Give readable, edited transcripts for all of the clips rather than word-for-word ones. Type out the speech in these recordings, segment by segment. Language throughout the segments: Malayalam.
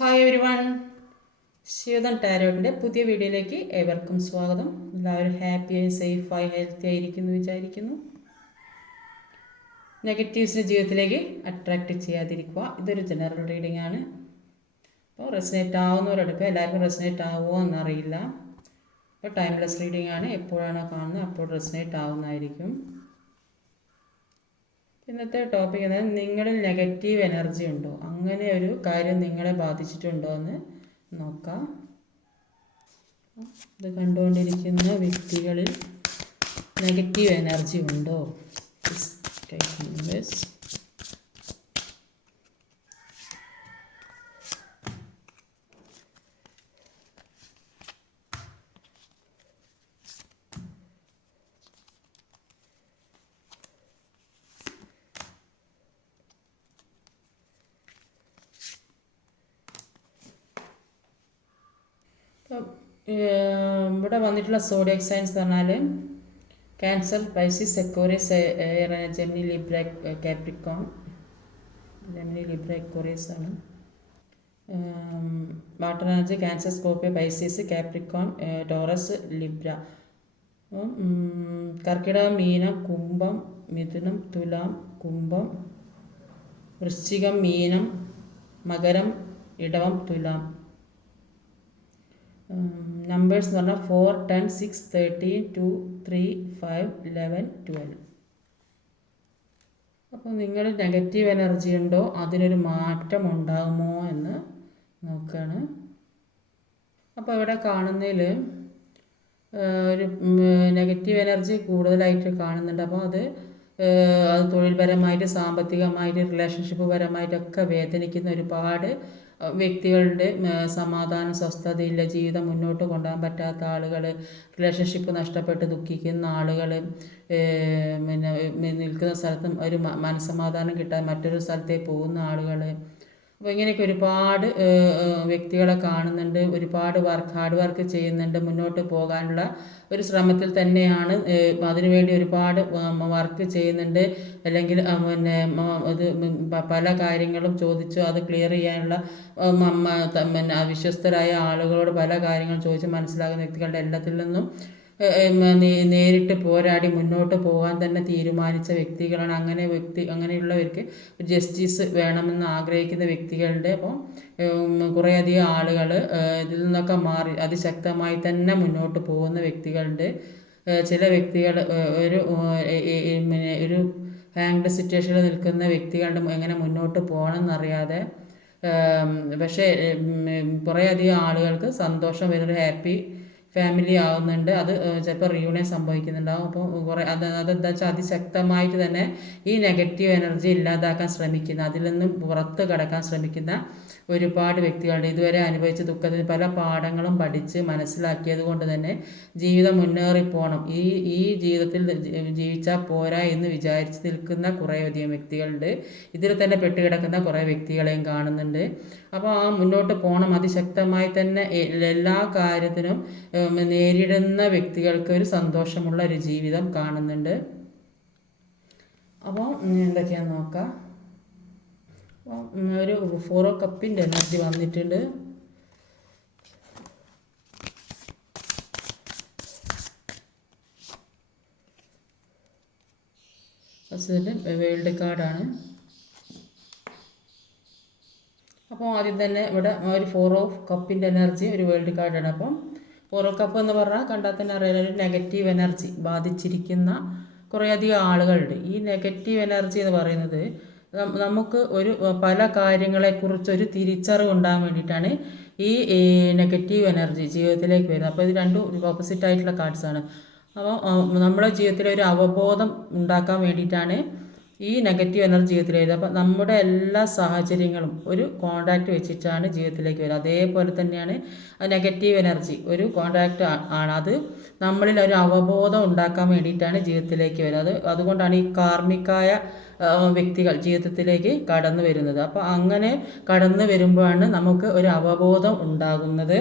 ഹായ് എവരി വൺ, ശിവദൻ ടാരോട്ടിൻ്റെ പുതിയ വീഡിയോയിലേക്ക് ഏവർക്കും സ്വാഗതം. എല്ലാവരും ഹാപ്പിയായി സേഫായി ഹെൽത്തി ആയിരിക്കുന്നു വിചാരിക്കുന്നു. നെഗറ്റീവ്സിനെ ജീവിതത്തിലേക്ക് അട്രാക്റ്റ് ചെയ്യാതിരിക്കുക. ഇതൊരു ജനറൽ റീഡിംഗ് ആണ്. അപ്പോൾ റെസനേറ്റ് ആവുന്നവരെടുക്കുക. എല്ലാവർക്കും റെസനേറ്റ് ആവുമോ എന്നറിയില്ല. അപ്പോൾ ടൈംലെസ് റീഡിംഗ് ആണ്. എപ്പോഴാണോ കാണുന്നത് അപ്പോൾ റെസനേറ്റ് ആവുന്നതായിരിക്കും. ഇന്നത്തെ ടോപ്പിക് എന്നാൽ നിങ്ങളിൽ നെഗറ്റീവ് എനർജി ഉണ്ടോ, അങ്ങനെ ഒരു കാര്യം നിങ്ങളെ ബാധിച്ചിട്ടുണ്ടോ എന്ന് നോക്കാം. ഇത് കണ്ടുകൊണ്ടിരിക്കുന്ന വ്യക്തികളിൽ നെഗറ്റീവ് എനർജി ഉണ്ടോ? ഇവിടെ വന്നിട്ടുള്ള സോഡിയക് സയൻസ് എന്ന് പറഞ്ഞാൽ Cancer, Pisces, Aquarius, Gemini, Libra, Capricorn. Gemini, Libra, Aquarius ആണ്. Water energy Cancer, Scorpio, Pisces, Capricorn, Taurus, Libra. കർക്കിടകം, മീനം, കുംഭം, മിഥുനം, തുലാം, കുംഭം, വൃശ്ചികം, മീനം, മകരം, ഇടവം, തുലാം. നമ്പേഴ്സ് എന്ന് പറഞ്ഞാൽ 4, 10, 6, 13, 2, 3, 5, 11, 12. അപ്പോൾ നിങ്ങൾ നെഗറ്റീവ് എനർജി ഉണ്ടോ, അതിനൊരു മാറ്റം ഉണ്ടാകുമോ എന്ന് നോക്കുകയാണ്. അപ്പോൾ ഇവിടെ കാണുന്നതിൽ ഒരു നെഗറ്റീവ് എനർജി കൂടുതലായിട്ട് കാണുന്നുണ്ട്. അപ്പോൾ അത് തൊഴിൽപരമായിട്ട്, സാമ്പത്തികമായിട്ട്, റിലേഷൻഷിപ്പ് പരമായിട്ടൊക്കെ വേദനിക്കുന്ന ഒരുപാട് വ്യക്തികളുടെ സമാധാനം, സ്വസ്ഥതയില്ല, ജീവിതം മുന്നോട്ട് കൊണ്ടുപോകാൻ പറ്റാത്ത ആളുകൾ, റിലേഷൻഷിപ്പ് നഷ്ടപ്പെട്ട് ദുഃഖിക്കുന്ന ആളുകൾ, പിന്നെ നിൽക്കുന്ന സ്ഥലത്തും ഒരു മനസ്സമാധാനം കിട്ടാൻ മറ്റൊരു സ്ഥലത്തേക്ക് പോകുന്ന ആളുകൾ. അപ്പോൾ ഇങ്ങനെയൊക്കെ ഒരുപാട് വ്യക്തികളെ കാണുന്നുണ്ട്. ഒരുപാട് ഹാർഡ് വർക്ക് ചെയ്യുന്നുണ്ട്. മുന്നോട്ട് പോകാനുള്ള ഒരു ശ്രമത്തിൽ തന്നെയാണ്. അതിനുവേണ്ടി ഒരുപാട് വർക്ക് ചെയ്യുന്നുണ്ട്. അല്ലെങ്കിൽ ഇത് പല കാര്യങ്ങളും ചോദിച്ചു അത് ക്ലിയർ ചെയ്യാനുള്ള വിശ്വസ്തരായ ആളുകളോട് പല കാര്യങ്ങളും ചോദിച്ച് മനസ്സിലാകുന്ന വ്യക്തികളുടെ എല്ലാത്തിൽ നിന്നും നേരിട്ട് പോരാടി മുന്നോട്ട് പോകാൻ തന്നെ തീരുമാനിച്ച വ്യക്തികളാണ്. അങ്ങനെയുള്ളവർക്ക് ജസ്റ്റിസ് വേണമെന്ന് ആഗ്രഹിക്കുന്ന വ്യക്തികളുടെ അപ്പം കുറേയധികം ആളുകൾ ഇതിൽ നിന്നൊക്കെ മാറി അതിശക്തമായി തന്നെ മുന്നോട്ട് പോകുന്ന വ്യക്തികളുണ്ട്. ചില വ്യക്തികൾ ഒരു ഹാങ്ഡ് സിറ്റുവേഷനിൽ നിൽക്കുന്ന വ്യക്തികളുടെ എങ്ങനെ മുന്നോട്ട് പോകണം എന്നറിയാതെ, പക്ഷേ കുറേയധികം ആളുകൾക്ക് സന്തോഷം വരുന്നൊരു ഹാപ്പി ഫാമിലി ആവുന്നുണ്ട്. അത് ചിലപ്പോൾ റീയൂണിയൻ സംഭവിക്കുന്നുണ്ടാവും. അപ്പോൾ അതെന്താ വെച്ചാൽ അതിശക്തമായിട്ട് തന്നെ ഈ നെഗറ്റീവ് എനർജി ഇല്ലാതാക്കാൻ ശ്രമിക്കുന്ന, അതിൽ നിന്നും പുറത്ത് കടക്കാൻ ശ്രമിക്കുന്ന ഒരുപാട് വ്യക്തികളുണ്ട്. ഇതുവരെ അനുഭവിച്ച ദുഃഖത്തിന് പല പാഠങ്ങളും പഠിച്ച് മനസ്സിലാക്കിയത് കൊണ്ട് തന്നെ ജീവിതം മുന്നേറിപ്പോണം, ഈ ജീവിതത്തിൽ ജീവിച്ചാൽ പോരാ എന്ന് വിചാരിച്ച് നിൽക്കുന്ന കുറേയധികം വ്യക്തികളുണ്ട്. ഇതിൽ തന്നെ പെട്ടുകിടക്കുന്ന കുറേ വ്യക്തികളെയും കാണുന്നുണ്ട്. അപ്പോൾ ആ മുന്നോട്ട് പോകണം, അതിശക്തമായി തന്നെ എല്ലാ കാര്യത്തിനും നേരിടുന്ന വ്യക്തികൾക്ക് ഒരു സന്തോഷമുള്ള ഒരു ജീവിതം കാണുന്നുണ്ട്. അപ്പോൾ എന്തൊക്കെയാണെന്ന് നോക്കാം. ഒരു 4 കപ്പിൻ്റെ എനർജി വന്നിട്ടുണ്ട്. വേൾഡ് കാർഡാണ്. അപ്പോൾ ആദ്യം തന്നെ ഇവിടെ ഒരു 4 കപ്പിൻ്റെ എനർജി, ഒരു വേൾഡ് കാർഡാണ്. അപ്പം 4 കപ്പ് എന്ന് പറഞ്ഞാൽ കണ്ടാൽ തന്നെ അറിയാം ഒരു നെഗറ്റീവ് എനർജി ബാധിച്ചിരിക്കുന്ന കുറേയധികം ആളുകളുണ്ട്. ഈ നെഗറ്റീവ് എനർജി എന്ന് പറയുന്നത് നമുക്ക് പല കാര്യങ്ങളെക്കുറിച്ചൊരു തിരിച്ചറിവ് ഉണ്ടാകാൻ വേണ്ടിയിട്ടാണ് ഈ നെഗറ്റീവ് എനർജി ജീവിതത്തിലേക്ക് വരുന്നത്. അപ്പോൾ ഇത് രണ്ടും ഓപ്പോസിറ്റ് ആയിട്ടുള്ള കാർഡ്സാണ്. അപ്പോൾ നമ്മുടെ ജീവിതത്തിൽ ഒരു അവബോധം ഉണ്ടാക്കാൻ വേണ്ടിയിട്ടാണ് ഈ നെഗറ്റീവ് എനർജി ജീവിതത്തിലേക്ക് വരുന്നത്. അപ്പോൾ നമ്മുടെ എല്ലാ സാഹചര്യങ്ങളും ഒരു കോൺടാക്റ്റ് വെച്ചിട്ടാണ് ജീവിതത്തിലേക്ക് വരുന്നത്. അതേപോലെ തന്നെയാണ് നെഗറ്റീവ് എനർജി ഒരു കോൺടാക്റ്റ് ആണ്. അത് നമ്മളിൽ ഒരു അവബോധം ഉണ്ടാക്കാൻ വേണ്ടിയിട്ടാണ് ജീവിതത്തിലേക്ക് വരുന്നത്. അതുകൊണ്ടാണ് ഈ കാർമികായ വ്യക്തികൾ ജീവിതത്തിലേക്ക് കടന്നു വരുന്നത്. അപ്പോൾ അങ്ങനെ കടന്നു വരുമ്പോഴാണ് നമുക്ക് ഒരു അവബോധം ഉണ്ടാകുന്നത്.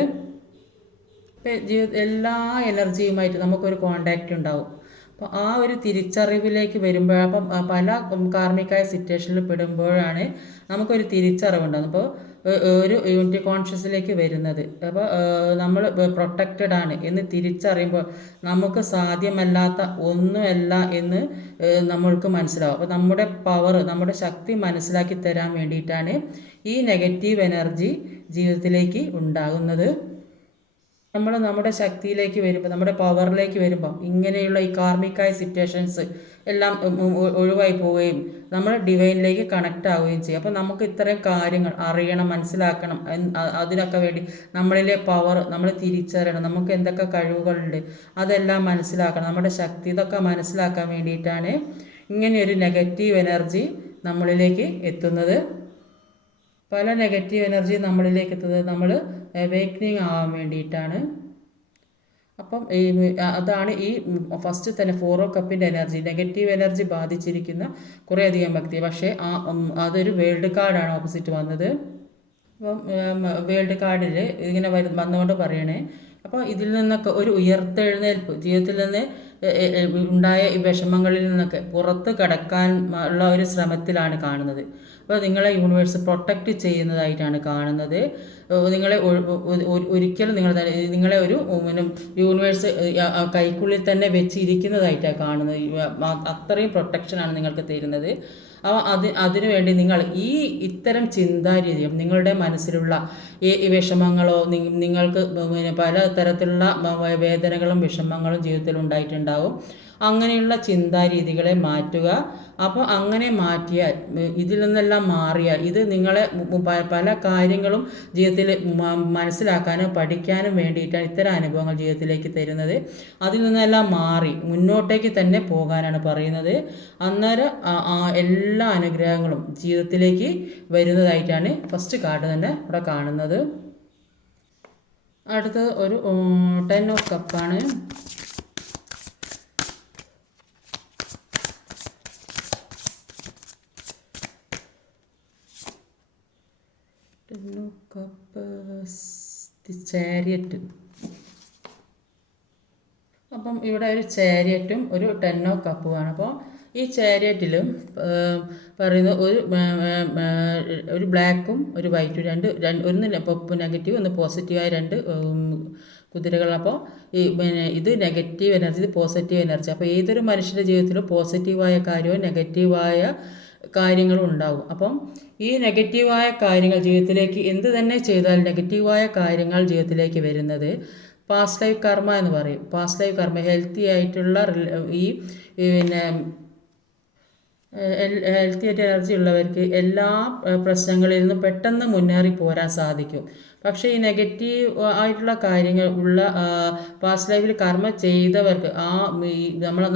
എല്ലാ എനർജിയുമായിട്ട് നമുക്കൊരു കോണ്ടാക്റ്റ് ഉണ്ടാവും. അപ്പോൾ ആ ഒരു തിരിച്ചറിവിലേക്ക് വരുമ്പോൾ, അപ്പം പല കാർമികായ സിറ്റുവേഷനിൽ പെടുമ്പോഴാണ് നമുക്കൊരു തിരിച്ചറിവുണ്ടാകുന്നത്. അപ്പോൾ ഒരു യൂണിറ്റി കോൺഷ്യസിലേക്ക് വരുന്നത്. അപ്പോൾ നമ്മൾ പ്രൊട്ടക്റ്റഡ് ആണ് എന്ന് തിരിച്ചറിയുമ്പോൾ നമുക്ക് സാധ്യമല്ലാത്ത ഒന്നുമല്ല എന്ന് നമ്മൾക്ക് മനസ്സിലാവും. അപ്പോൾ നമ്മുടെ പവർ, നമ്മുടെ ശക്തി മനസ്സിലാക്കി തരാൻ വേണ്ടിയിട്ടാണ് ഈ നെഗറ്റീവ് എനർജി ജീവിതത്തിലേക്ക് ഉണ്ടാകുന്നത്. നമ്മൾ നമ്മുടെ ശക്തിയിലേക്ക് വരുമ്പോൾ, നമ്മുടെ പവറിലേക്ക് വരുമ്പം ഇങ്ങനെയുള്ള ഈ കാർമിക്കായ സിറ്റുവേഷൻസ് എല്ലാം ഒഴിവായി പോവുകയും നമ്മൾ ഡിവൈനിലേക്ക് കണക്റ്റ് ആവുകയും ചെയ്യും. അപ്പോൾ നമുക്ക് ഇത്തരം കാര്യങ്ങൾ അറിയണം, മനസ്സിലാക്കണം. അതിനൊക്കെ വേണ്ടി നമ്മളിലെ പവർ നമ്മൾ തിരിച്ചറിയണം. നമുക്ക് എന്തൊക്കെ കഴിവുകളുണ്ട് അതെല്ലാം മനസ്സിലാക്കണം. നമ്മുടെ ശക്തി, ഇതൊക്കെ മനസ്സിലാക്കാൻ വേണ്ടിയിട്ടാണ് ഇങ്ങനെയൊരു നെഗറ്റീവ് എനർജി നമ്മളിലേക്ക് എത്തുന്നത്. പല നെഗറ്റീവ് എനർജി നമ്മളിലേക്ക് എത്തുന്നത് നമ്മൾ അവേക്കനിങ് ആവാൻ വേണ്ടിയിട്ടാണ്. അപ്പം അതാണ് ഈ ഫസ്റ്റ് തന്നെ 4 ഓഫ് കപ്പിൻ്റെ എനർജി. നെഗറ്റീവ് എനർജി ബാധിച്ചിരിക്കുന്ന കുറേയധികം വ്യക്തി. പക്ഷേ അതൊരു വേൾഡ് കാർഡാണ് ഓപ്പോസിറ്റ് വന്നത്. അപ്പം വേൾഡ് കാർഡിൽ ഇങ്ങനെ വന്നുകൊണ്ട് പറയണേ, അപ്പോൾ ഇതിൽ നിന്നൊക്കെ ഒരു ഉയർത്തെഴുന്നേൽപ്പ്, ജീവിതത്തിൽ നിന്ന് ഉണ്ടായ ഈ വിഷമങ്ങളിൽ നിന്നൊക്കെ പുറത്ത് കടക്കാൻ ഉള്ള ഒരു ശ്രമത്തിലാണ് കാണുന്നത്. അപ്പോൾ നിങ്ങളെ യൂണിവേഴ്സ് പ്രൊട്ടക്റ്റ് ചെയ്യുന്നതായിട്ടാണ് കാണുന്നത്. നിങ്ങളെ ഒരിക്കലും നിങ്ങളെ ഒരു യൂണിവേഴ്സ് കൈക്കുള്ളിൽ തന്നെ വെച്ചിരിക്കുന്നതായിട്ടാണ് കാണുന്നത്. അത്രയും പ്രൊട്ടക്ഷനാണ് നിങ്ങൾക്ക് തരുന്നത്. അതിനു വേണ്ടി നിങ്ങൾ ഇത്തരം ചിന്താരീതിയും നിങ്ങളുടെ മനസ്സിലുള്ള ഈ വിഷമങ്ങളോ, നിങ്ങൾക്ക് പല തരത്തിലുള്ള വേദനകളും വിഷമങ്ങളും ജീവിതത്തിൽ ഉണ്ടായിട്ടുണ്ടാവും. അങ്ങനെയുള്ള ചിന്താരീതികളെ മാറ്റുക. അപ്പോൾ അങ്ങനെ മാറ്റിയാൽ, ഇതിൽ നിന്നെല്ലാം മാറിയാൽ, ഇത് നിങ്ങളെ പല കാര്യങ്ങളും ജീവിതത്തിൽ മനസ്സിലാക്കാനും പഠിക്കാനും വേണ്ടിയിട്ടാണ് ഇത്തരം അനുഭവങ്ങൾ ജീവിതത്തിലേക്ക് തരുന്നത്. അതിൽ നിന്നെല്ലാം മാറി മുന്നോട്ടേക്ക് തന്നെ പോകാനാണ് പറയുന്നത്. അന്നേരം എല്ലാ അനുഗ്രഹങ്ങളും ജീവിതത്തിലേക്ക് വരുന്നതായിട്ടാണ് ഫസ്റ്റ് കാർഡ് തന്നെ ഇവിടെ കാണുന്നത്. അടുത്തത് ഒരു 10 ഓഫ് കപ്പാണ്. ചാരിയറ്റ്. അപ്പം ഇവിടെ ഒരു ചാരിയറ്റും ഒരു 10 ഓഫ് കപ്പുമാണ്. അപ്പോൾ ഈ ചാരിയറ്റിലും പറയുന്നത് ഒരു ബ്ലാക്കും ഒരു വൈറ്റും, ഒന്ന് നെഗറ്റീവ് ഒന്ന് പോസിറ്റീവായ 2 കുതിരകൾ. അപ്പോൾ ഇത് നെഗറ്റീവ് എനർജി, ഇത് പോസിറ്റീവ് എനർജി. അപ്പോൾ ഏതൊരു മനുഷ്യൻ്റെ ജീവിതത്തിലും പോസിറ്റീവായ കാര്യവും നെഗറ്റീവായ കാര്യങ്ങളും ഉണ്ടാകും. അപ്പം ഈ നെഗറ്റീവായ കാര്യങ്ങൾ ജീവിതത്തിലേക്ക് എന്ത് തന്നെ ചെയ്താൽ നെഗറ്റീവായ കാര്യങ്ങൾ ജീവിതത്തിലേക്ക് വരുന്നത് പാസ്റ്റ് ലൈഫ് കർമ്മ എന്ന് പറയും. പാസ്റ്റ് ലൈഫ് കർമ്മ ഹെൽത്തി ആയിട്ടുള്ള ഹെൽത്തി ആയിട്ട് എനർജി ഉള്ളവർക്ക് എല്ലാ പ്രശ്നങ്ങളിൽ നിന്നും പെട്ടെന്ന് മുന്നേറി പോരാൻ സാധിക്കും. പക്ഷേ ഈ നെഗറ്റീവ് ആയിട്ടുള്ള കാര്യങ്ങൾ ഉള്ള പാസ്റ്റ് ലൈഫിൽ കർമ്മ ചെയ്തവർക്ക്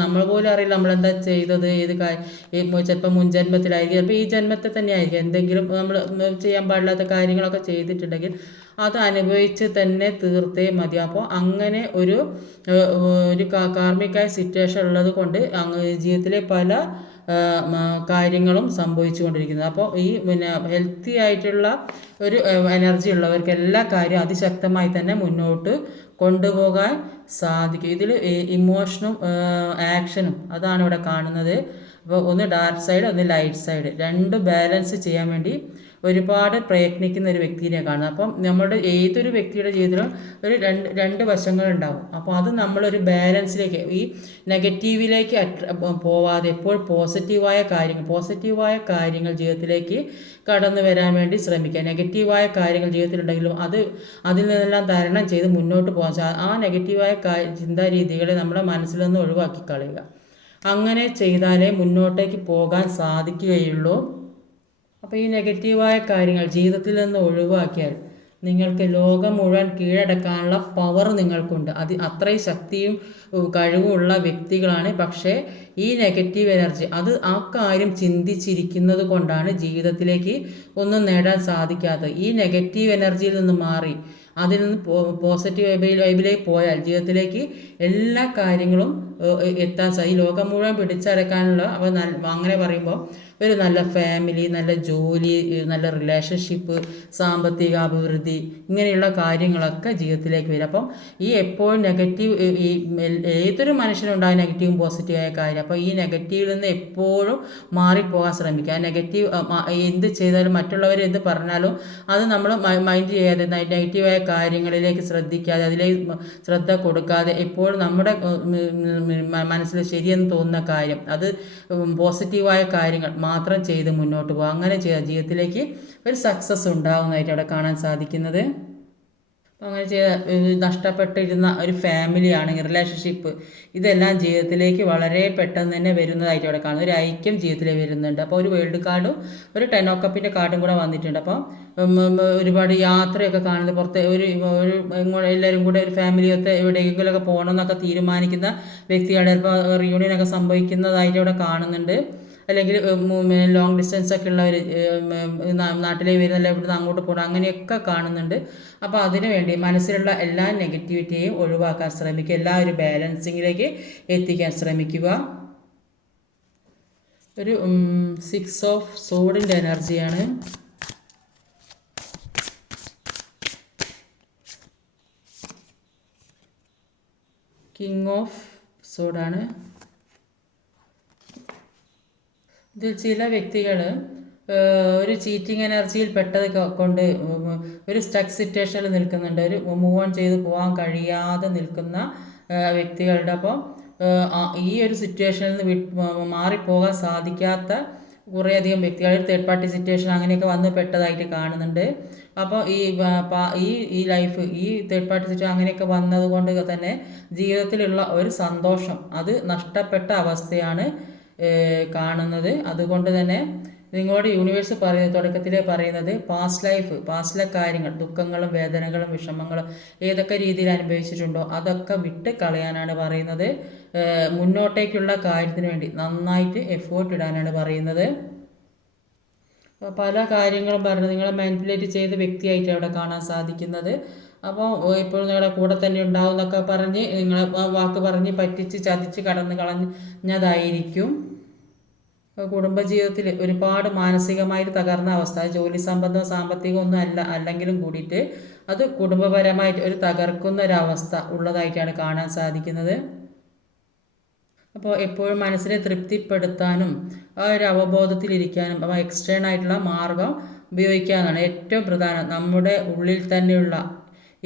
നമ്മൾ പോലും അറിയില്ല നമ്മളെന്താ ചെയ്തത്, ചിലപ്പോൾ മുൻജന്മത്തിലായിരിക്കും, ചിലപ്പോൾ ഈ ജന്മത്തിൽ തന്നെ ആയിരിക്കും. എന്തെങ്കിലും നമ്മൾ ചെയ്യാൻ പാടില്ലാത്ത കാര്യങ്ങളൊക്കെ ചെയ്തിട്ടുണ്ടെങ്കിൽ അത് അനുഭവിച്ച് തന്നെ തീർത്തേ മതി. അപ്പോൾ അങ്ങനെ ഒരു കാർമികമായ സിറ്റുവേഷൻ ഉള്ളത് കൊണ്ട് ജീവിതത്തിലെ പല കാര്യങ്ങളും സംഭവിച്ചു കൊണ്ടിരിക്കുന്നത്. അപ്പോൾ ഈ ഹെൽത്തി ആയിട്ടുള്ള ഒരു എനർജി ഉള്ളവർക്ക് എല്ലാ കാര്യവും അതിശക്തമായി തന്നെ മുന്നോട്ട് കൊണ്ടുപോകാൻ സാധിക്കും. ഇതിൽ ഇമോഷനും ആക്ഷനും അതാണ് ഇവിടെ കാണുന്നത്. അപ്പോൾ ഒന്ന് ഡാർക്ക് സൈഡ്, ഒന്ന് ലൈറ്റ് സൈഡ്, 2 ബാലൻസ് ചെയ്യാൻ വേണ്ടി ഒരുപാട് പ്രയത്നിക്കുന്ന ഒരു വ്യക്തിനെ കാണുന്നത്. അപ്പം നമ്മുടെ ഏതൊരു വ്യക്തിയുടെ ജീവിതത്തിലും ഒരു രണ്ട് വശങ്ങളുണ്ടാവും. അപ്പോൾ അത് നമ്മളൊരു ബാലൻസിലേക്ക്, ഈ നെഗറ്റീവിലേക്ക് പോവാതെ എപ്പോൾ പോസിറ്റീവായ കാര്യങ്ങൾ ജീവിതത്തിലേക്ക് കടന്നു വരാൻ വേണ്ടി ശ്രമിക്കുക. നെഗറ്റീവായ കാര്യങ്ങൾ ജീവിതത്തിലുണ്ടെങ്കിലും അതിൽ നിന്നെല്ലാം തരണം ചെയ്ത് മുന്നോട്ട് പോകാൻ ആ നെഗറ്റീവായ ചിന്താരീതികളെ നമ്മുടെ മനസ്സിൽ നിന്ന് ഒഴിവാക്കി കളയുക. അങ്ങനെ ചെയ്താലേ മുന്നോട്ടേക്ക് പോകാൻ സാധിക്കുകയുള്ളൂ. അപ്പോൾ ഈ നെഗറ്റീവായ കാര്യങ്ങൾ ജീവിതത്തിൽ നിന്ന് ഒഴിവാക്കിയാൽ നിങ്ങൾക്ക് ലോകം മുഴുവൻ കീഴടക്കാനുള്ള പവർ നിങ്ങൾക്കുണ്ട്. അത്രയും ശക്തിയും കഴിവുമുള്ള വ്യക്തികളാണ്. പക്ഷേ ഈ നെഗറ്റീവ് എനർജി ആ കാര്യം ചിന്തിച്ചിരിക്കുന്നത് കൊണ്ടാണ് ജീവിതത്തിലേക്ക് ഒന്നും നേടാൻ സാധിക്കാത്തത്. ഈ നെഗറ്റീവ് എനർജിയിൽ നിന്ന് മാറി അതിൽ നിന്ന് പോസിറ്റീവ് വൈബിലേക്ക് പോയാൽ ജീവിതത്തിലേക്ക് എല്ലാ കാര്യങ്ങളും എത്താൻ ഈ ലോകം മുഴുവൻ പിടിച്ചടക്കാനുള്ള അങ്ങനെ പറയുമ്പോൾ ഒരു നല്ല ഫാമിലി, നല്ല ജോലി, നല്ല റിലേഷൻഷിപ്പ്, സാമ്പത്തിക അഭിവൃദ്ധി, ഇങ്ങനെയുള്ള കാര്യങ്ങളൊക്കെ ജീവിതത്തിലേക്ക് വരും. അപ്പം ഈ എപ്പോഴും നെഗറ്റീവ്, ഈ ഏതൊരു മനുഷ്യനുണ്ടാകും നെഗറ്റീവും പോസിറ്റീവായ കാര്യം. അപ്പോൾ ഈ നെഗറ്റീവിൽ നിന്ന് എപ്പോഴും മാറിപ്പോകാൻ ശ്രമിക്കുക. നെഗറ്റീവ് എന്ത് ചെയ്താലും, മറ്റുള്ളവർ എന്ത് പറഞ്ഞാലും അത് നമ്മൾ മൈൻഡ് ചെയ്യാതെ നെഗറ്റീവായ കാര്യങ്ങളിലേക്ക് ശ്രദ്ധിക്കാതെ, അതിലേക്ക് ശ്രദ്ധ കൊടുക്കാതെ, എപ്പോഴും നമ്മുടെ മനസ്സിൽ ശരിയെന്ന് തോന്നുന്ന കാര്യം, അത് പോസിറ്റീവായ കാര്യങ്ങൾ മാത്രം ചെയ്ത് മുന്നോട്ട് പോകുക. അങ്ങനെ ചെയ്താൽ ജീവിതത്തിലേക്ക് ഒരു സക്സസ് ഉണ്ടാകുന്നതായിട്ട് അവിടെ കാണാൻ സാധിക്കുന്നത്. അങ്ങനെ നഷ്ടപ്പെട്ടിരുന്ന ഒരു ഫാമിലിയാണെങ്കിൽ, റിലേഷൻഷിപ്പ്, ഇതെല്ലാം ജീവിതത്തിലേക്ക് വളരെ പെട്ടെന്ന് തന്നെ വരുന്നതായിട്ട് അവിടെ കാണുന്നത്. ഒരു ഐക്യം ജീവിതത്തിൽ വരുന്നുണ്ട്. അപ്പോൾ ഒരു വേൾഡ് കാർഡും ഒരു 10 ഓഫ് കപ്പിൻ്റെ കാർഡും കൂടെ വന്നിട്ടുണ്ട്. അപ്പോൾ ഒരുപാട് യാത്രയൊക്കെ കാണുന്നത്, പുറത്ത് ഒരു എല്ലാവരും കൂടെ ഒരു ഫാമിലിയൊക്കെ എവിടെയെങ്കിലുമൊക്കെ പോകണമെന്നൊക്കെ തീരുമാനിക്കുന്ന വ്യക്തികളുടെ ചിലപ്പോൾ റിയൂണിയനൊക്കെ സംഭവിക്കുന്നതായിട്ട് അവിടെ കാണുന്നുണ്ട്. അല്ലെങ്കിൽ ലോങ് ഡിസ്റ്റൻസ് ഒക്കെ ഉള്ളവർ നാട്ടിലേക്ക് വരുന്നില്ല, ഇവിടുന്ന് അങ്ങോട്ട് പോകണം, അങ്ങനെയൊക്കെ കാണുന്നുണ്ട്. അപ്പോൾ അതിനു വേണ്ടി മനസ്സിലുള്ള എല്ലാ നെഗറ്റിവിറ്റിയെയും ഒഴിവാക്കാൻ ശ്രമിക്കുക, എല്ലാ ഒരു ബാലൻസിങ്ങിലേക്ക് എത്തിക്കാൻ ശ്രമിക്കുക. ഒരു 6 ഓഫ് സോഡിൻ്റെ എനർജിയാണ്. കിങ് ഓഫ് സോഡാണ്. ഇതിൽ ചില വ്യക്തികൾ ഒരു ചീറ്റിംഗ് എനർജിയിൽ പെട്ടത് കൊണ്ട് ഒരു സ്റ്റക്ക് സിറ്റുവേഷനിൽ നിൽക്കുന്നുണ്ട്. ഒരു മൂവ് ഓൺ ചെയ്ത് പോകാൻ കഴിയാതെ നിൽക്കുന്ന വ്യക്തികളുടെ. അപ്പോൾ ഈ ഒരു സിറ്റുവേഷനിൽ നിന്ന് മാറിപ്പോകാൻ സാധിക്കാത്ത കുറേയധികം വ്യക്തികൾ തേർഡ് പാർട്ടി സിറ്റുവേഷൻ അങ്ങനെയൊക്കെ വന്ന് പെട്ടതായിട്ട് കാണുന്നുണ്ട്. അപ്പോൾ ഈ ലൈഫ്, ഈ തേർഡ് പാർട്ടി സിറ്റുവേഷൻ അങ്ങനെയൊക്കെ വന്നതുകൊണ്ട് തന്നെ ജീവിതത്തിലുള്ള ഒരു സന്തോഷം അത് നഷ്ടപ്പെട്ട അവസ്ഥയാണ് കാണുന്നത്. അതുകൊണ്ട് തന്നെ നിങ്ങളോട് യൂണിവേഴ്സ് പറയുന്നത്, തുടക്കത്തിലേ പറയുന്നത്, പാസ്റ്റിലെ കാര്യങ്ങൾ, ദുഃഖങ്ങളും വേദനകളും വിഷമങ്ങളും ഏതൊക്കെ രീതിയിൽ അനുഭവിച്ചിട്ടുണ്ടോ അതൊക്കെ വിട്ട് കളയാനാണ് പറയുന്നത്. മുന്നോട്ടേക്കുള്ള കാര്യത്തിന് വേണ്ടി നന്നായിട്ട് എഫേർട്ട് ഇടാനാണ് പറയുന്നത്. പല കാര്യങ്ങളും പറഞ്ഞ് നിങ്ങളെ മാനിപ്പുലേറ്റ് ചെയ്ത വ്യക്തിയായിട്ട് അവിടെ കാണാൻ സാധിക്കുന്നത്. അപ്പോൾ ഇപ്പോൾ നിങ്ങളുടെ കൂടെ തന്നെ ഉണ്ടാവും എന്നൊക്കെ പറഞ്ഞ് നിങ്ങളെ വാക്ക് പറഞ്ഞ് പറ്റിച്ച് ചതിച്ച് കടന്നു കളഞ്ഞതായിരിക്കും. കുടുംബജീവിതത്തിൽ ഒരുപാട് മാനസികമായിട്ട് തകർന്ന അവസ്ഥ, ജോലി സംബന്ധവും സാമ്പത്തികവും ഒന്നും അല്ലെങ്കിലും കൂടിയിട്ട് അത് കുടുംബപരമായിട്ട് ഒരു തകർക്കുന്ന ഒരവസ്ഥ ഉള്ളതായിട്ടാണ് കാണാൻ സാധിക്കുന്നത്. അപ്പോൾ എപ്പോഴും മനസ്സിനെ തൃപ്തിപ്പെടുത്താനും ആ ഒരു അവബോധത്തിലിരിക്കാനും അപ്പോൾ എക്സ്റ്റേൺ ആയിട്ടുള്ള മാർഗം ഉപയോഗിക്കാനാണ് ഏറ്റവും പ്രധാനം. നമ്മുടെ ഉള്ളിൽ തന്നെയുള്ള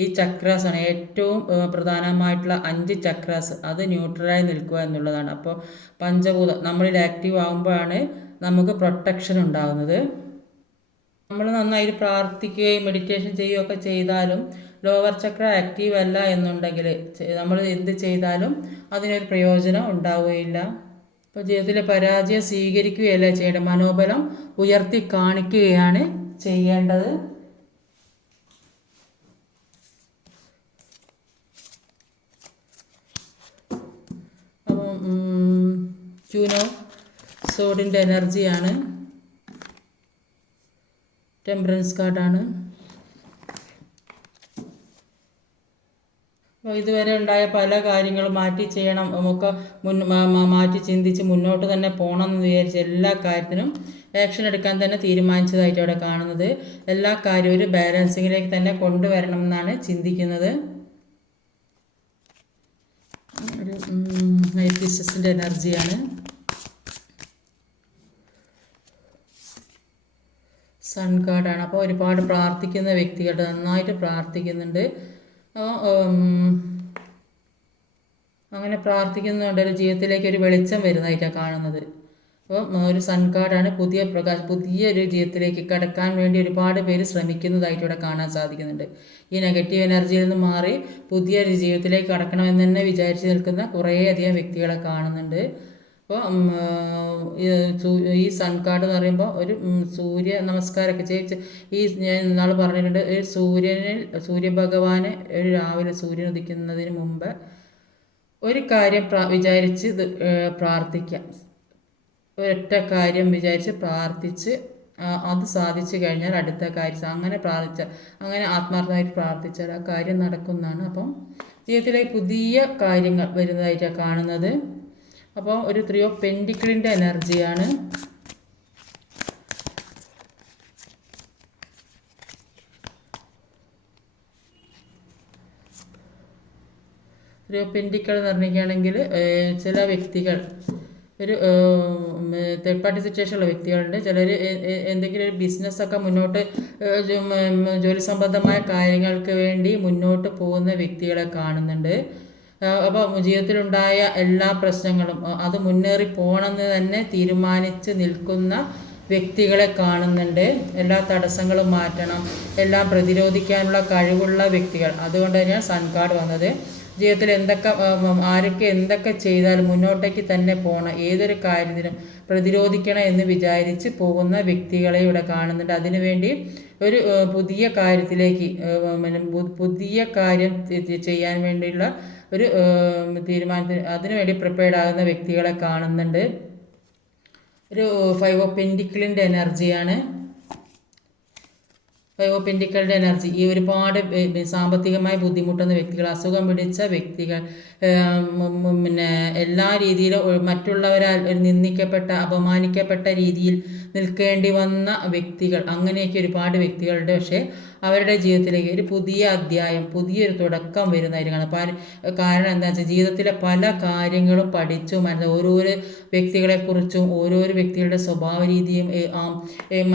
ഈ ചക്രാസാണ് ഏറ്റവും പ്രധാനമായിട്ടുള്ള 5 ചക്രാസ്, അത് ന്യൂട്രലായി നിൽക്കുക എന്നുള്ളതാണ്. അപ്പോൾ പഞ്ചഭൂതം നമ്മളിൽ ആക്റ്റീവ് ആകുമ്പോഴാണ് നമുക്ക് പ്രൊട്ടക്ഷൻ ഉണ്ടാകുന്നത്. നമ്മൾ നന്നായി പ്രാർത്ഥിക്കുകയും മെഡിറ്റേഷൻ ചെയ്യുകയൊക്കെ ചെയ്താലും ലോവർ ചക്ര ആക്റ്റീവ് അല്ല എന്നുണ്ടെങ്കിൽ നമ്മൾ എന്ത് ചെയ്താലും അതിനൊരു പ്രയോജനം ഉണ്ടാവുകയില്ല. അപ്പോൾ ജീവിതത്തിലെ പരാജയം സ്വീകരിക്കുകയല്ല ചെയ്യേണ്ടത്, മനോബലം ഉയർത്തി കാണിക്കുകയാണ് ചെയ്യേണ്ടത്. ക്യൂൻ ഓഫ് സോഡിൻ്റെ എനർജിയാണ്. ടെമ്പറൻസ് കാർഡാണ്. അപ്പോൾ ഇതുവരെ ഉണ്ടായ പല കാര്യങ്ങളും മാറ്റി ചെയ്യണം, നമുക്ക് മാറ്റി ചിന്തിച്ച് മുന്നോട്ട് തന്നെ പോകണം എന്ന് വിചാരിച്ച് എല്ലാ കാര്യത്തിനും ആക്ഷൻ എടുക്കാൻ തന്നെ തീരുമാനിച്ചതായിട്ട് അവിടെ കാണുന്നത്. എല്ലാ കാര്യവും ഒരു ബാലൻസിങ്ങിലേക്ക് തന്നെ കൊണ്ടുവരണം എന്നാണ് ചിന്തിക്കുന്നത്. ഒരു ഹൈ പ്രീസ്റ്റസിൻ്റെ എനർജിയാണ്. സൺ കാർഡാണ്. അപ്പോൾ ഒരുപാട് പ്രാർത്ഥിക്കുന്ന വ്യക്തികൾ നന്നായിട്ട് പ്രാർത്ഥിക്കുന്നുണ്ട്. അങ്ങനെ പ്രാർത്ഥിക്കുന്നുണ്ട് ഒരു ജീവിതത്തിലേക്ക് ഒരു വെളിച്ചം വരുന്നതായിട്ടാണ് കാണുന്നത്. അപ്പോൾ ഒരു സൺ കാർഡാണ്. പുതിയൊരു ജീവിതത്തിലേക്ക് കടക്കാൻ വേണ്ടി ഒരുപാട് പേര് ശ്രമിക്കുന്നതായിട്ട് ഇവിടെ കാണാൻ സാധിക്കുന്നുണ്ട്. ഈ നെഗറ്റീവ് എനർജിയിൽ നിന്ന് മാറി പുതിയൊരു ജീവിതത്തിലേക്ക് കടക്കണമെന്ന് തന്നെ വിചാരിച്ച് നിൽക്കുന്ന കുറേയധികം വ്യക്തികളെ കാണുന്നുണ്ട്. അപ്പോൾ ഈ സൺ കാർഡ് എന്ന് പറയുമ്പോൾ ഒരു സൂര്യ നമസ്കാരമൊക്കെ ചെയ്ത് ഈ ഞാൻ ഇന്നാൾ പറഞ്ഞിട്ടുണ്ട്, സൂര്യഭഗവാനെ ഒരു രാവിലെ സൂര്യൻ ഉദിക്കുന്നതിന് മുമ്പ് ഒരു കാര്യം വിചാരിച്ച് പ്രാർത്ഥിക്കാം. ഒരൊറ്റ കാര്യം വിചാരിച്ച് പ്രാർത്ഥിച്ച് അത് സാധിച്ചു കഴിഞ്ഞാൽ അടുത്ത കാര്യം അങ്ങനെ ആത്മാർത്ഥമായിട്ട് പ്രാർത്ഥിച്ചാൽ ആ കാര്യം നടക്കുന്നതാണ്. അപ്പം ജീവിതത്തിലേക്ക് പുതിയ കാര്യങ്ങൾ വരുന്നതായിട്ടാണ് കാണുന്നത്. അപ്പോൾ ഒരു 3 ഓഫ് പെൻറ്റിക്കിളിൻ്റെ എനർജിയാണ്. ഒരു പെൻഡിക്കൽ എന്ന് പറഞ്ഞിരിക്കുകയാണെങ്കിൽ ചില വ്യക്തികൾ ഒരു തേർഡ് പാർട്ടി സിറ്റുവേഷനുള്ള വ്യക്തികളുണ്ട്. ചിലർ എന്തെങ്കിലും ഒരു ബിസിനസ്സൊക്കെ മുന്നോട്ട് ജോലി സംബന്ധമായ കാര്യങ്ങൾക്ക് വേണ്ടി മുന്നോട്ട് പോകുന്ന വ്യക്തികളെ കാണുന്നുണ്ട്. അപ്പോൾ ജീവിതത്തിലുണ്ടായ എല്ലാ പ്രശ്നങ്ങളും അത് മുന്നേറി പോകണമെന്ന് തന്നെ തീരുമാനിച്ച് നിൽക്കുന്ന വ്യക്തികളെ കാണുന്നുണ്ട്. എല്ലാ തടസ്സങ്ങളും മാറ്റണം, എല്ലാം പ്രതിരോധിക്കാനുള്ള കഴിവുള്ള വ്യക്തികൾ. അതുകൊണ്ട് തന്നെയാണ് സൺ കാർഡ് വന്നത്. ജീവിതത്തിൽ ആരൊക്കെ എന്തൊക്കെ ചെയ്താലും മുന്നോട്ടേക്ക് തന്നെ പോകണം, ഏതൊരു കാര്യത്തിനും പ്രതിരോധിക്കണം എന്ന് വിചാരിച്ച് പോകുന്ന വ്യക്തികളെ ഇവിടെ കാണുന്നുണ്ട്. അതിനുവേണ്ടി ഒരു പുതിയ കാര്യത്തിലേക്ക് പുതിയ കാര്യം ചെയ്യാൻ വേണ്ടിയുള്ള ഒരു തീരുമാനത്തിന് അതിനുവേണ്ടി പ്രിപ്പയർഡ് ആകുന്ന വ്യക്തികളെ കാണുന്നുണ്ട്. ഒരു 5 ഓഫ് പെൻറ്റിക്കിളിൻ്റെ എനർജിയാണ്. 5 ഓഫ് പെൻറ്റിക്കിളുടെ എനർജി ഈ ഒരുപാട് സാമ്പത്തികമായി ബുദ്ധിമുട്ടുന്ന വ്യക്തികൾ, അസുഖം പിടിച്ച വ്യക്തികൾ, പിന്നെ എല്ലാ രീതിയിലും മറ്റുള്ളവരാൽ നിന്ദിക്കപ്പെട്ട അപമാനിക്കപ്പെട്ട രീതിയിൽ നിൽക്കേണ്ടി വന്ന വ്യക്തികൾ, അങ്ങനെയൊക്കെ ഒരുപാട് വ്യക്തികളുണ്ട്. പക്ഷേ അവരുടെ ജീവിതത്തിലേക്ക് ഒരു പുതിയ അധ്യായം, പുതിയൊരു തുടക്കം വരുന്നതായിരിക്കണം. കാരണം എന്താ വെച്ചാൽ ജീവിതത്തിലെ പല കാര്യങ്ങളും പഠിച്ചു ഓരോരോ വ്യക്തികളെക്കുറിച്ചും ഓരോരോ വ്യക്തികളുടെ സ്വഭാവ രീതിയും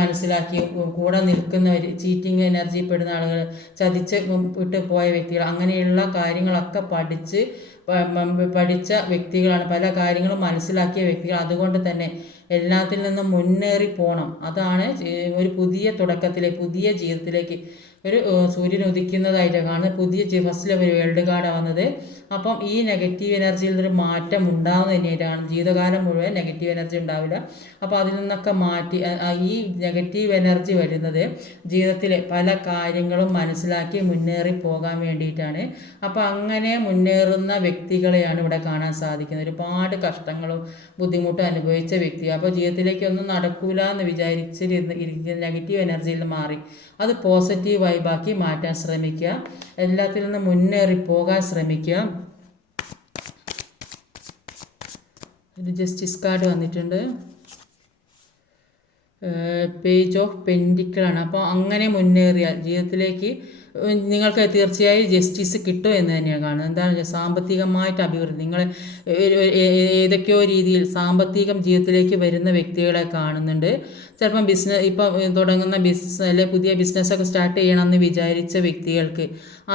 മനസ്സിലാക്കി കൂടെ നിൽക്കുന്നവർ, ചീറ്റിംഗ് എനർജി പെടുന്ന ആളുകൾ, ചതിച്ച് വിട്ട് പോയ വ്യക്തികൾ, അങ്ങനെയുള്ള കാര്യങ്ങളൊക്കെ പഠിച്ച വ്യക്തികളാണ്. പല കാര്യങ്ങളും മനസ്സിലാക്കിയ വ്യക്തികൾ. അതുകൊണ്ട് തന്നെ എല്ലാത്തിൽ നിന്നും മുന്നേറി പോകണം. അതാണ് ഒരു പുതിയ തുടക്കത്തിലേക്ക്, പുതിയ ജീവിതത്തിലേക്ക് ഒരു സൂര്യൻ ഉദിക്കുന്നതായിട്ട് കാണുന്നത്. പുതിയ ഫസ്റ്റിലെ ഒരു വേൾഡ് കാർഡാണ് വന്നത്. അപ്പം ഈ നെഗറ്റീവ് എനർജിയിൽ നിന്നൊരു മാറ്റം ഉണ്ടാകുന്ന തന്നെയായിട്ടാണ്. ജീവിതകാലം മുഴുവൻ നെഗറ്റീവ് എനർജി ഉണ്ടാവില്ല. അപ്പോൾ അതിൽ നിന്നൊക്കെ മാറ്റി ഈ നെഗറ്റീവ് എനർജി വരുന്നത് ജീവിതത്തിലെ പല കാര്യങ്ങളും മനസ്സിലാക്കി മുന്നേറി പോകാൻ വേണ്ടിയിട്ടാണ്. അപ്പോൾ അങ്ങനെ മുന്നേറുന്ന വ്യക്തികളെയാണ് ഇവിടെ കാണാൻ സാധിക്കുന്നത്. ഒരുപാട് കഷ്ടങ്ങളും ബുദ്ധിമുട്ടും അനുഭവിച്ച വ്യക്തി. അപ്പോൾ ജീവിതത്തിലേക്ക് ഒന്നും നടക്കൂല എന്ന് വിചാരിച്ചിരിക്കുന്ന നെഗറ്റീവ് എനർജിയിൽ മാറി അത് പോസിറ്റീവ് വൈബാക്കി മാറ്റാൻ ശ്രമിക്കുക. എല്ലാത്തിൽ നിന്നും മുന്നേറി പോകാൻ ശ്രമിക്കുക. ഒരു ജസ്റ്റിസ് കാർഡ് വന്നിട്ടുണ്ട്. പേജ് ഓഫ് പെൻറ്റിക്കിളാണ്. അപ്പോൾ അങ്ങനെ മുന്നേറിയാൽ ജീവിതത്തിലേക്ക് നിങ്ങൾക്ക് തീർച്ചയായും ജസ്റ്റിസ് കിട്ടും എന്ന് തന്നെയാണ് കാണുന്നത്. എന്താണ് സാമ്പത്തികമായിട്ട് അഭിവൃദ്ധി, നിങ്ങൾ ഏതൊക്കെയോ രീതിയിൽ സാമ്പത്തികം ജീവിതത്തിലേക്ക് വരുന്ന വ്യക്തികളെ കാണുന്നുണ്ട്. ചിലപ്പം ഇപ്പം തുടങ്ങുന്ന ബിസിനസ് അല്ലെങ്കിൽ പുതിയ ബിസിനസ്സൊക്കെ സ്റ്റാർട്ട് ചെയ്യണമെന്ന് വിചാരിച്ച വ്യക്തികൾക്ക്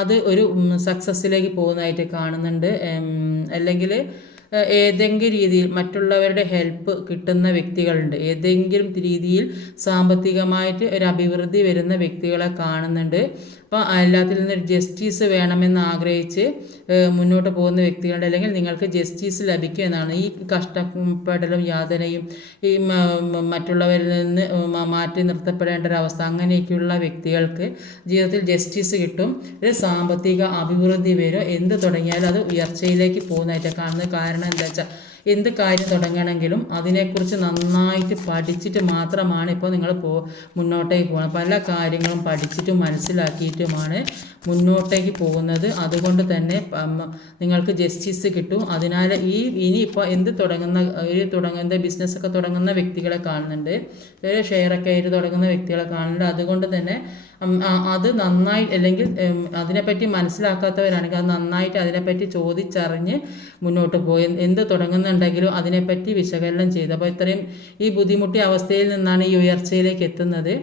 അത് ഒരു സക്സസ്സിലേക്ക് പോകുന്നതായിട്ട് കാണുന്നുണ്ട്. അല്ലെങ്കിൽ ഏതെങ്കിലും രീതിയിൽ മറ്റുള്ളവരുടെ ഹെൽപ്പ് കിട്ടുന്ന വ്യക്തികളുണ്ട്. ഏതെങ്കിലും രീതിയിൽ സാമ്പത്തികമായിട്ട് ഒരു അഭിവൃദ്ധി വരുന്ന വ്യക്തികളെ കാണുന്നുണ്ട്. അപ്പോൾ എല്ലാത്തിൽ നിന്നൊരു ജസ്റ്റിസ് വേണമെന്ന് ആഗ്രഹിച്ച് മുന്നോട്ട് പോകുന്ന വ്യക്തികളുണ്ട്. അല്ലെങ്കിൽ നിങ്ങൾക്ക് ജസ്റ്റിസ് ലഭിക്കും എന്നാണ്. ഈ കഷ്ടപ്പെടലും യാതനയും ഈ മറ്റുള്ളവരിൽ നിന്ന് മാറ്റി നിർത്തപ്പെടേണ്ട ഒരവസ്ഥ, അങ്ങനെയൊക്കെയുള്ള വ്യക്തികൾക്ക് ജീവിതത്തിൽ ജസ്റ്റിസ് കിട്ടും. ഒരു സാമ്പത്തിക അഭിവൃദ്ധി വരും. എന്ത് തുടങ്ങിയാലും അത് ഉയർച്ചയിലേക്ക് പോകുന്നതായിട്ട് കാണുന്നത്. കാരണം എന്താ വെച്ചാൽ എന്ത് കാര്യം തുടങ്ങണമെങ്കിലും അതിനെക്കുറിച്ച് നന്നായിട്ട് പഠിച്ചിട്ട് മാത്രമാണ് ഇപ്പോൾ നിങ്ങൾ മുന്നോട്ടേക്ക് പോകുന്നത്. പല കാര്യങ്ങളും പഠിച്ചിട്ടും മനസ്സിലാക്കിയിട്ടുമാണ് മുന്നോട്ടേക്ക് പോകുന്നത്. അതുകൊണ്ട് തന്നെ നിങ്ങൾക്ക് ജസ്റ്റിസ് കിട്ടും. അതിനാൽ ഇനിയിപ്പോൾ തുടങ്ങുന്ന ബിസിനസ്സൊക്കെ തുടങ്ങുന്ന വ്യക്തികളെ കാണുന്നുണ്ട്. ഒരു ഷെയറൊക്കെ ആയിട്ട് തുടങ്ങുന്ന വ്യക്തികളെ കാണുന്നുണ്ട്. അതുകൊണ്ട് തന്നെ അത് നന്നായി, അല്ലെങ്കിൽ അതിനെപ്പറ്റി മനസ്സിലാക്കാത്തവരാണെങ്കിൽ അത് നന്നായിട്ട് അതിനെപ്പറ്റി ചോദിച്ചറിഞ്ഞ് മുന്നോട്ട് പോയി എന്ത് തുടങ്ങുന്നുണ്ടെങ്കിലും അതിനെപ്പറ്റി വിശകലനം ചെയ്ത്, അപ്പോൾ ഇത്രയും ഈ ബുദ്ധിമുട്ടിയ അവസ്ഥയിൽ നിന്നാണ് ഈ ഉയർച്ചയിലേക്ക് എത്തുന്നത്.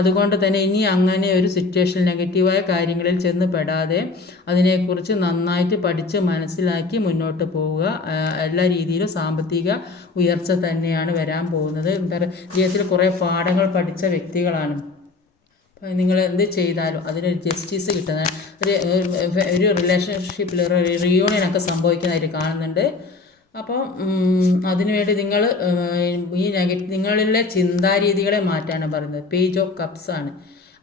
അതുകൊണ്ട് തന്നെ ഇനി അങ്ങനെ ഒരു സിറ്റുവേഷൻ നെഗറ്റീവായ കാര്യങ്ങളിൽ ചെന്ന് പെടാതെ അതിനെക്കുറിച്ച് നന്നായിട്ട് പഠിച്ച് മനസ്സിലാക്കി മുന്നോട്ട് പോവുക. എല്ലാ രീതിയിലും സാമ്പത്തിക ഉയർച്ച തന്നെയാണ് വരാൻ പോകുന്നത്. ജീവിതത്തിൽ കുറേ പാഠങ്ങൾ പഠിച്ച വ്യക്തികളാണ്. നിങ്ങൾ എന്ത് ചെയ്താലും അതിനൊരു ജസ്റ്റിസ് കിട്ടുന്ന ഒരു റിലേഷൻഷിപ്പിൽ റിയൂണിയനൊക്കെ സംഭവിക്കുന്നതായിട്ട് കാണുന്നുണ്ട്. അപ്പോൾ അതിനുവേണ്ടി നിങ്ങൾ നിങ്ങളിലെ ചിന്താരീതികളെ മാറ്റാണ് പറയുന്നത്. പേജ് ഓഫ് കപ്സ് ആണ്.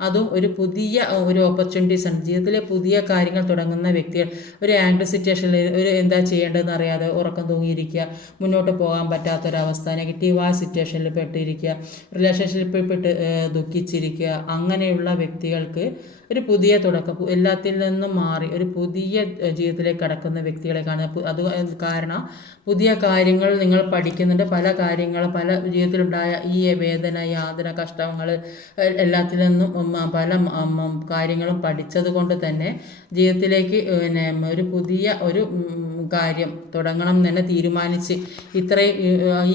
അതും ഒരു ഓപ്പർച്യൂണിറ്റീസ് ആണ്. ജീവിതത്തിലെ പുതിയ കാര്യങ്ങൾ തുടങ്ങുന്ന വ്യക്തികൾ ഒരു ആംഗ്രി സിറ്റുവേഷനിൽ എന്താ ചെയ്യേണ്ടതെന്ന് അറിയാതെ ഉറക്കം തൂങ്ങിയിരിക്കുക, മുന്നോട്ട് പോകാൻ പറ്റാത്തൊരവസ്ഥ, നെഗറ്റീവായ സിറ്റുവേഷനിൽ പെട്ടിരിക്കുക, റിലേഷൻഷിപ്പിൽ പെട്ട് ദുഃഖിച്ചിരിക്കുക, അങ്ങനെയുള്ള വ്യക്തികൾക്ക് ഒരു പുതിയ തുടക്കം, എല്ലാത്തിൽ നിന്നും മാറി ഒരു പുതിയ ജീവിതത്തിലേക്ക് കടക്കുന്ന വ്യക്തികളെ കാണുക. അത് കാരണം പുതിയ കാര്യങ്ങൾ നിങ്ങൾ പഠിക്കുന്നുണ്ട്. പല ജീവിതത്തിലുണ്ടായ ഈ വേദന, യാതന, കഷ്ടങ്ങൾ എല്ലാത്തിൽ നിന്നും പല കാര്യങ്ങളും പഠിച്ചത് കൊണ്ട് തന്നെ ജീവിതത്തിലേക്ക് പിന്നെ ഒരു പുതിയ ഒരു കാര്യം തുടങ്ങണം എന്ന് തന്നെ തീരുമാനിച്ച് ഇത്രയും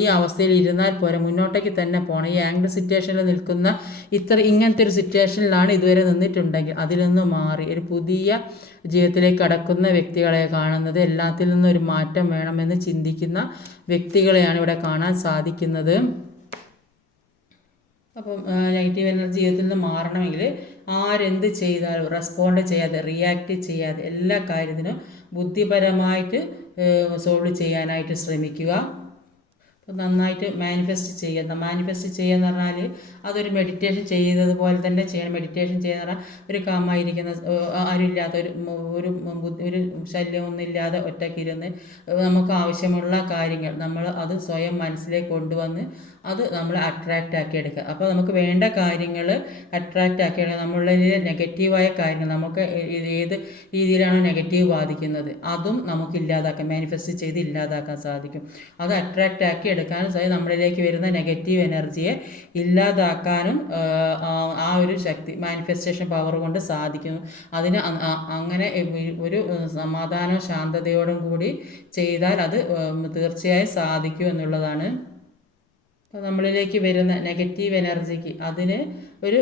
ഈ അവസ്ഥയിൽ ഇരുന്നാൽ പോരാ, മുന്നോട്ടേക്ക് തന്നെ പോകണം. ഈ ആംഗ്ഡ് സിറ്റുവേഷനിൽ നിൽക്കുന്ന ഇങ്ങനത്തെ ഒരു സിറ്റുവേഷനിലാണ് ഇതുവരെ നിന്നിട്ടുണ്ടെങ്കിൽ അതിൽ നിന്ന് മാറി ഒരു പുതിയ ജീവിതത്തിലേക്ക് കടക്കുന്ന വ്യക്തികളെ കാണുന്നത്, എല്ലാത്തിൽ നിന്നും ഒരു മാറ്റം വേണമെന്ന് ചിന്തിക്കുന്ന വ്യക്തികളെയാണ് ഇവിടെ കാണാൻ സാധിക്കുന്നത്. അപ്പം നെഗറ്റീവ് എനർജി ജീവിതത്തിൽ നിന്ന് മാറണമെങ്കിൽ ആരെന്ത് ചെയ്താലും റെസ്പോണ്ട് ചെയ്യാതെ, റിയാക്ട് ചെയ്യാതെ എല്ലാ കാര്യത്തിനും ബുദ്ധിപരമായിട്ട് സോൾവ് ചെയ്യാനായിട്ട് ശ്രമിക്കുക. അപ്പോൾ നന്നായിട്ട് മാനിഫെസ്റ്റ് ചെയ്യുക. മാനിഫെസ്റ്റ് ചെയ്യുക എന്ന് പറഞ്ഞാൽ അതൊരു മെഡിറ്റേഷൻ ചെയ്യുന്നത് പോലെ തന്നെ ചെയ്യണം. മെഡിറ്റേഷൻ ചെയ്യുക പറഞ്ഞാൽ ഒരു കാമായിരിക്കുന്ന, ആരുമില്ലാത്ത ഒരു ഒരു ശല്യമൊന്നും ഇല്ലാതെ ഒറ്റയ്ക്കിരുന്ന് നമുക്ക് ആവശ്യമുള്ള കാര്യങ്ങൾ നമ്മൾ അത് സ്വയം മനസ്സിലേക്ക് കൊണ്ടുവന്ന് അത് നമ്മൾ അട്രാക്റ്റ് ആക്കി എടുക്കുക. അപ്പോൾ നമുക്ക് വേണ്ട കാര്യങ്ങൾ അട്രാക്റ്റ് ആക്കി എടുക്കുക. നമ്മളുടെ നെഗറ്റീവായ കാര്യങ്ങൾ, നമുക്ക് ഏത് രീതിയിലാണോ നെഗറ്റീവ് ബാധിക്കുന്നത് അതും നമുക്ക് ഇല്ലാതാക്കാം, മാനിഫെസ്റ്റ് ചെയ്ത് ഇല്ലാതാക്കാൻ സാധിക്കും. അത് അട്രാക്റ്റ് ആക്കി എടുക്കാനും സാധിക്കും. നമ്മളിലേക്ക് വരുന്ന നെഗറ്റീവ് എനർജിയെ ഇല്ലാതാക്കാനും ആ ഒരു ശക്തി, മാനിഫെസ്റ്റേഷൻ പവർ കൊണ്ട് സാധിക്കുന്നു. അതിന് അങ്ങനെ ഒരു സമാധാനവും ശാന്തതയോടും കൂടി ചെയ്താൽ അത് തീർച്ചയായും സാധിക്കും എന്നുള്ളതാണ്. നമ്മളിലേക്ക് വരുന്ന നെഗറ്റീവ് എനർജിക്ക് അതിന് ഒരു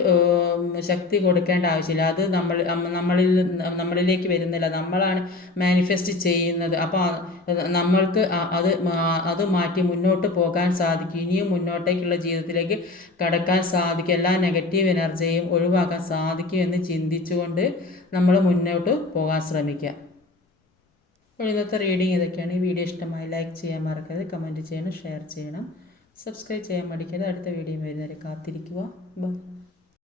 ശക്തി കൊടുക്കേണ്ട ആവശ്യമില്ല. അത് നമ്മളിലേക്ക് വരുന്നില്ല, നമ്മളാണ് മാനിഫെസ്റ്റ് ചെയ്യുന്നത്. അപ്പോൾ നമ്മൾക്ക് അത് മാറ്റി മുന്നോട്ട് പോകാൻ സാധിക്കും. ഇനിയും മുന്നോട്ടേക്കുള്ള ജീവിതത്തിലേക്ക് കടക്കാൻ സാധിക്കും. എല്ലാ നെഗറ്റീവ് എനർജിയും ഒഴിവാക്കാൻ സാധിക്കും എന്ന് ചിന്തിച്ചുകൊണ്ട് നമ്മൾ മുന്നോട്ട് പോകാൻ ശ്രമിക്കുക. അപ്പോൾ ഇന്നത്തെ റീഡിങ് ഇതൊക്കെയാണ്. ഈ വീഡിയോ ഇഷ്ടമായി ലൈക്ക് ചെയ്യാൻ മറക്കരുത്, കമൻറ്റ് ചെയ്യണം, ഷെയർ ചെയ്യണം, സബ്സ്ക്രൈബ് ചെയ്യാൻ മടിക്കരുത്. അടുത്ത വീഡിയോ വരുന്നവരെ കാത്തിരിക്കുക. ബൈ.